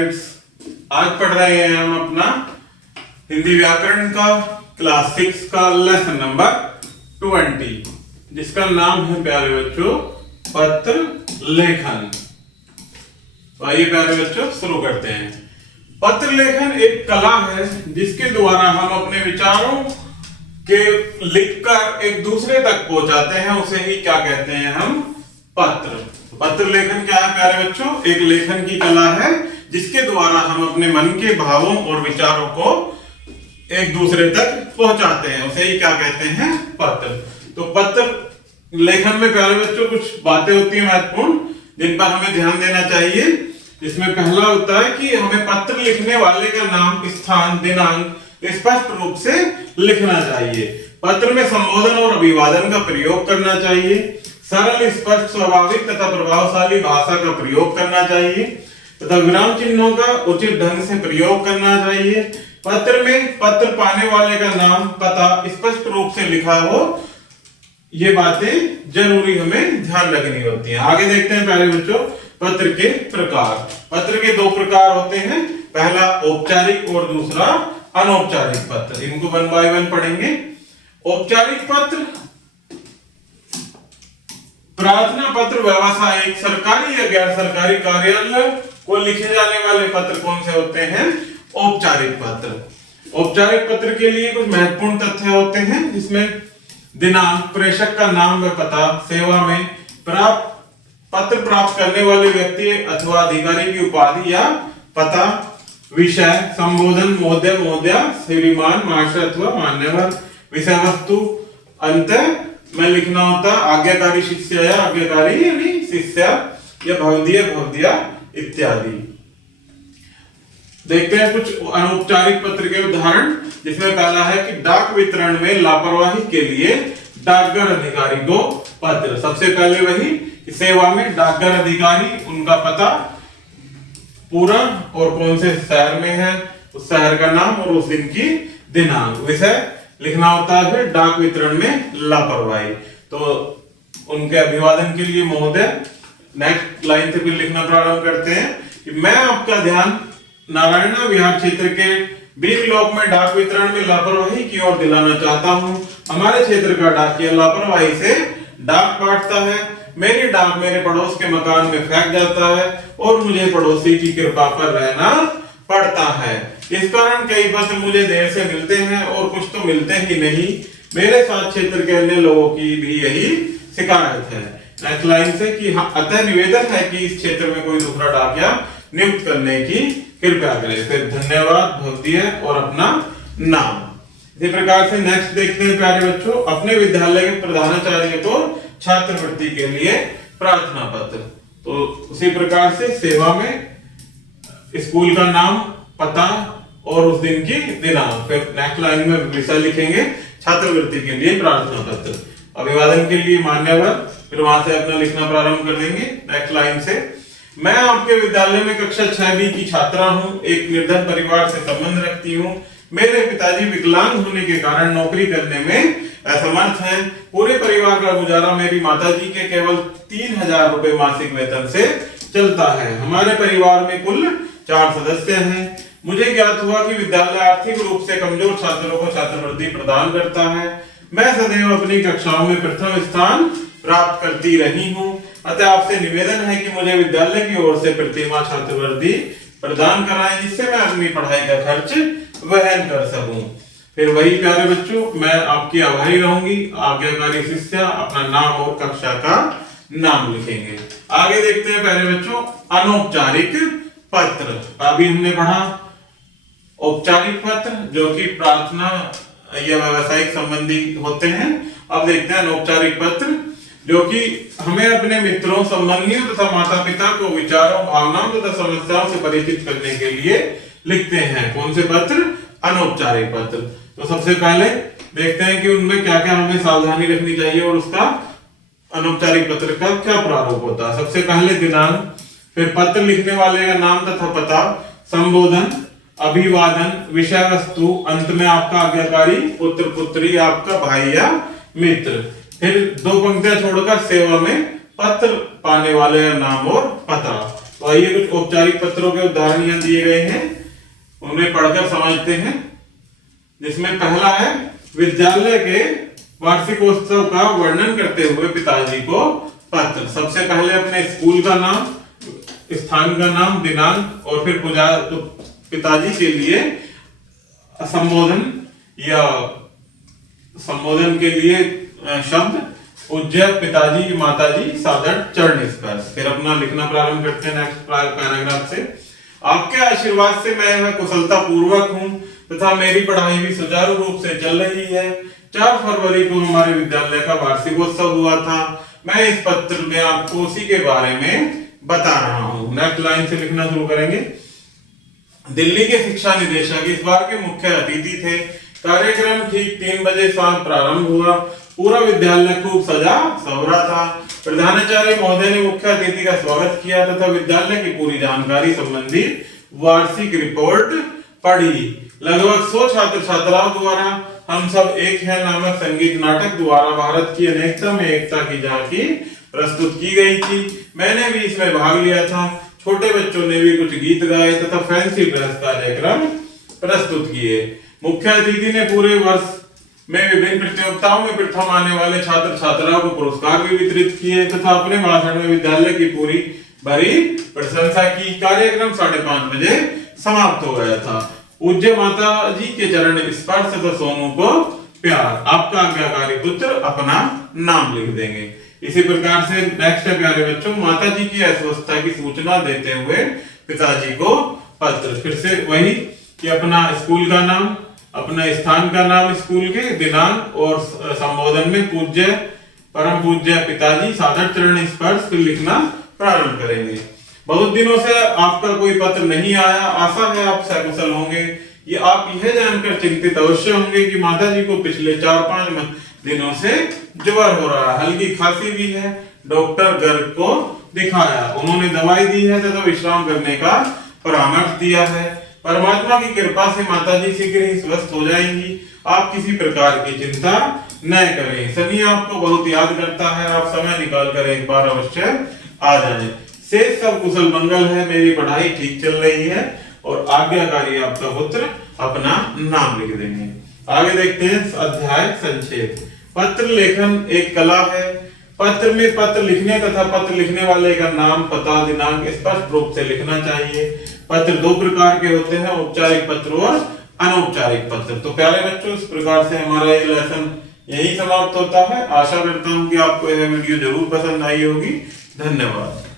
Students, आज पढ़ रहे हैं हम अपना हिंदी व्याकरण का क्लास 6 का लेसन नंबर 20, जिसका नाम है प्यारे बच्चों पत्र लेखन। तो आइए प्यारे बच्चों शुरू करते हैं। पत्र लेखन एक कला है जिसके द्वारा हम अपने विचारों के लिखकर एक दूसरे तक पहुंचाते हैं, उसे ही क्या कहते हैं हम पत्र। पत्र लेखन क्या है प्यारे बच्चों? एक लेखन की कला है जिसके द्वारा हम अपने मन के भावों और विचारों को एक दूसरे तक पहुंचाते हैं, उसे ही क्या कहते हैं पत्र। तो पत्र लेखन में प्यारे बच्चों कुछ बातें होती हैं महत्वपूर्ण, जिन पर हमें ध्यान देना चाहिए। इसमें पहला होता है कि हमें पत्र लिखने वाले का नाम, स्थान, दिनांक स्पष्ट रूप से लिखना चाहिए। पत्र में संबोधन और अभिवादन का प्रयोग करना चाहिए। सरल, स्पष्ट, स्वाभाविक तथा प्रभावशाली भाषा का प्रयोग करना चाहिए तथा विराम चिन्हों का उचित ढंग से प्रयोग करना चाहिए। पत्र में पत्र पाने वाले का नाम, पता स्पष्ट रूप से लिखा हो, ये बातें जरूरी हमें ध्यान रखनी होती हैं। आगे देखते हैं प्यारे बच्चों पत्र के प्रकार। पत्र के दो प्रकार होते हैं, पहला औपचारिक और दूसरा अनौपचारिक पत्र। इनको 1 बाय 1 पढ़ेंगे। औपचारिक पत्र, प्रार्थना पत्र व्यवसायिक, सरकारी या गैर सरकारी कार्यालय को लिखे जाने वाले पत्र कौन से होते हैं? औपचारिक पत्र। औपचारिक पत्र के लिए कुछ महत्वपूर्ण तथ्य होते हैं, जिसमें दिनांक, प्रेषक का नाम व पता, सेवा में पत्र प्राप्त करने वाले व्यक्ति अथवा अधिकारी की उपाधि या पता, विषय, संबोधन महोदय, महोदया, श्रीमान, महाशय अथवा मान्यवर, विषय वस्तु, अंत में लिखना होता आज्ञाकारी शिष्य या आज्ञाकारी यानी शिष्य या भवदीय, भवदिया इत्यादि। देखते हैं कुछ अनौपचारिक पत्र के उदाहरण, जिसमें पहला है कि डाक वितरण में लापरवाही के लिए डाकघर अधिकारी को पत्र। सबसे पहले वही कि सेवा में डाकघर अधिकारी, उनका पता पूरा और कौन से शहर में है, उस शहर का नाम और उस दिन की दिनांक। विषय लिखना होता है फिर डाक वितरण में लापरवाही, तो उनके अभिवादन के लिए महोदय। नेक्स्ट लाइन से फिर लिखना प्रारंभ करते हैं कि मैं आपका ध्यान नारायणा विहार क्षेत्र के बीर ब्लॉक में डाक वितरण में लापरवाही की ओर दिलाना चाहता हूं। हमारे क्षेत्र का डाकिया लापरवाही से डाक बांटता है। मेरी डाक मेरे पड़ोस के मकान में फेंक जाता है और मुझे पड़ोसी की कृपा पर रहना पड़ता है। इस कारण कई पत्र मुझे देर से मिलते हैं और कुछ तो मिलते ही नहीं। मेरे साथ क्षेत्र के अन्य लोगों की भी यही शिकायत है। नेक्स्ट लाइन से कि अतः निवेदन है कि इस क्षेत्र में कोई दूसरा डाकिया नियुक्त करने की कृपया करें। फिर धन्यवाद, भवदीय और अपना नाम। इसी प्रकार से नेक्स्ट देखते हैं प्यारे बच्चों, अपने विद्यालय के प्रधानाचार्य को छात्रवृत्ति के लिए प्रार्थना पत्र। तो उसी प्रकार से सेवा में स्कूल का नाम, पता और उस दिन की दिनांक। फिर नेक्स्ट लाइन में विषय लिखेंगे छात्रवृत्ति के लिए प्रार्थना पत्र। अभिवादन के लिए मान्यवर, फिर वहां से अपना लिखना प्रारंभ कर देंगे। नेक्स्ट लाइन से मैं आपके विद्यालय में कक्षा 6B की छात्रा हूं, एक निर्धन परिवार से संबंध रखती हूं। मेरे पिताजी विकलांग होने के कारण नौकरी करने में असमर्थ हैं। पूरे परिवार का गुजारा मेरी माताजी के केवल 3000 रुपए मासिक वेतन से चलता है। हमारे परिवार में कुल 4 सदस्य हैं। मुझे ज्ञात हुआ कि विद्यालय आर्थिक रूप से कमजोर छात्रों को छात्रवृत्ति प्रदान करता है। मैं सदैव अपनी कक्षाओं में प्रथम स्थान प्राप्त करती रही हूँ, अतः आपसे निवेदन है कि मुझे विद्यालय की ओर से प्रतिमाह छात्रवृत्ति प्रदान कराएं, जिससे मैं अपनी पढ़ाई का खर्च वहन कर सकूं। फिर वही प्यारे बच्चों, मैं आपकी आभारी रहूंगी। आज्ञाकारी शिष्य, अपना नाम और कक्षा का नाम लिखेंगे। आगे देखते हैं प्यारे बच्चों अनौपचारिक पत्र। अभी हमने पढ़ा औपचारिक पत्र जो कि प्रार्थना या व्यवसायिक संबंधी होते हैं। अब देखते हैं अनौपचारिक पत्र जो कि हमें अपने मित्रों, संबंधियों तथा माता पिता को विचारों, भावनाओं तथा समस्याओं से परिचित करने के लिए लिखते हैं। कौन से पत्र? अनौपचारिक पत्र। तो सबसे पहले देखते हैं कि उनमें क्या क्या हमें सावधानी रखनी चाहिए और उसका अनौपचारिक पत्र का क्या प्रारूप होता है। सबसे पहले दिनांक, फिर पत्र लिखने वाले का नाम तथा पता, संबोधन, अभिवादन, विषय वस्तु, अंत में आपका आज्ञाकारी, पुत्र पुत्री, आपका भाई या मित्र। फिर 2 पंक्तियां छोड़कर सेवा में पत्र पाने वाले का नाम और पता। तो आइए कुछ औपचारिक पत्रों के उदाहरण यहाँ दिए गए हैं, उन्हें पढ़कर समझते हैं। जिसमें पहला है विद्यालय के वार्षिकोत्सव का वर्णन करते हुए पिताजी को पत्र। सबसे पहले अपने स्कूल का नाम, स्थान का नाम, दिनांक और फिर पिताजी के लिए संबोधन या संबोधन के लिए शब्द पूज्य पिताजी, माताजी, सादर चरण स्पर्श। फिर अपना लिखना प्रारंभ करते हैं नेक्स्ट पैराग्राफ से। आपके आशीर्वाद से मैं यह कुशलता पूर्वक हूँ तथा मेरी पढ़ाई भी सुचारू रूप से चल रही है। 4 फरवरी को हमारे विद्यालय का वार्षिकोत्सव हुआ था। मैं इस पत्र में आपको उसी के बारे में बता रहा हूँ। नेक्स्ट लाइन से लिखना शुरू करेंगे। दिल्ली के शिक्षा निदेशक इस बार के मुख्य अतिथि थे। कार्यक्रम ठीक 3 बजे शाम प्रारंभ हुआ। पूरा विद्यालय खूब सजा सवरा था। प्रधानाचार्य महोदय ने मुख्य अतिथि का स्वागत किया तथा विद्यालय की पूरी जानकारी संबंधी वार्षिक रिपोर्ट पढ़ी। लगभग 100 छात्र छात्राओं द्वारा हम सब एक है नामक संगीत नाटक द्वारा भारत की अनेकता में एकता की झांकी प्रस्तुत की गई थी। मैंने भी इसमें भाग लिया था। छोटे बच्चों ने भी कुछ गीत गाए तथा फैंसी ड्रेस कार्यक्रम प्रस्तुत किए। मुख्य अतिथि ने पूरे वर्ष में विभिन्न प्रतियोगिताओं में प्रथम आने वाले छात्र छात्राओं को पुरस्कार भी वितरित किए तथा अपने भाषण में विद्यालय की पूरी भरी प्रशंसा की। कार्यक्रम 5:30 बजे समाप्त हो गया था। पूज्य माता जी के चरण स्पर्श तथा सोनू को प्यार। आपका आज्ञाकारी पुत्र अपना नाम लिख देंगे। इसी प्रकार से नेक्स्ट है प्यारे बच्चों, माता जी की अस्वस्थता की सूचना देते हुए पिताजी को पत्र। फिर से वही कि अपना स्कूल का नाम, अपना स्थान का नाम स्कूल के, दिनांक और संबोधन में पूज्य परम पूज्य पिताजी, सादर चरण स्पर्श फिर लिखना प्रारंभ करेंगे। बहुत दिनों से आपका कोई पत्र नहीं आया। आशा है आप सकुशल होंगे। ये आप यह जानकर चिंतित अवश्य होंगे कि माता जी को पिछले 4-5 दिनों से ज्वर हो रहा है, हल्की खांसी भी है। डॉक्टर गर्ग को दिखाया, उन्होंने दवाई दी है तथा विश्राम करने का परामर्श दिया है। परमात्मा की कृपा से माता जी शीघ्र ही स्वस्थ हो जाएंगी। आप किसी प्रकार की चिंता न करें। शनि आपको बहुत याद करता है। आप समय निकाल कर एक बार अवश्य आ जाएं। शेष सब कुशल मंगल है। मेरी पढ़ाई ठीक चल रही है और आज्ञाकारी आपका पुत्र अपना नाम लिख देंगे। आगे देखते हैं अध्याय संक्षेप। पत्र लेखन एक कला है। पत्र में पत्र लिखने तथा पत्र लिखने वाले का नाम, पता, दिनांक स्पष्ट रूप से लिखना चाहिए। पत्र 2 प्रकार के होते हैं, औपचारिक पत्र और अनौपचारिक पत्र। तो प्यारे बच्चों, इस प्रकार से हमारा ये लेसन यही समाप्त होता है। आशा करता हूँ कि आपको यह वीडियो जरूर पसंद आई होगी। धन्यवाद।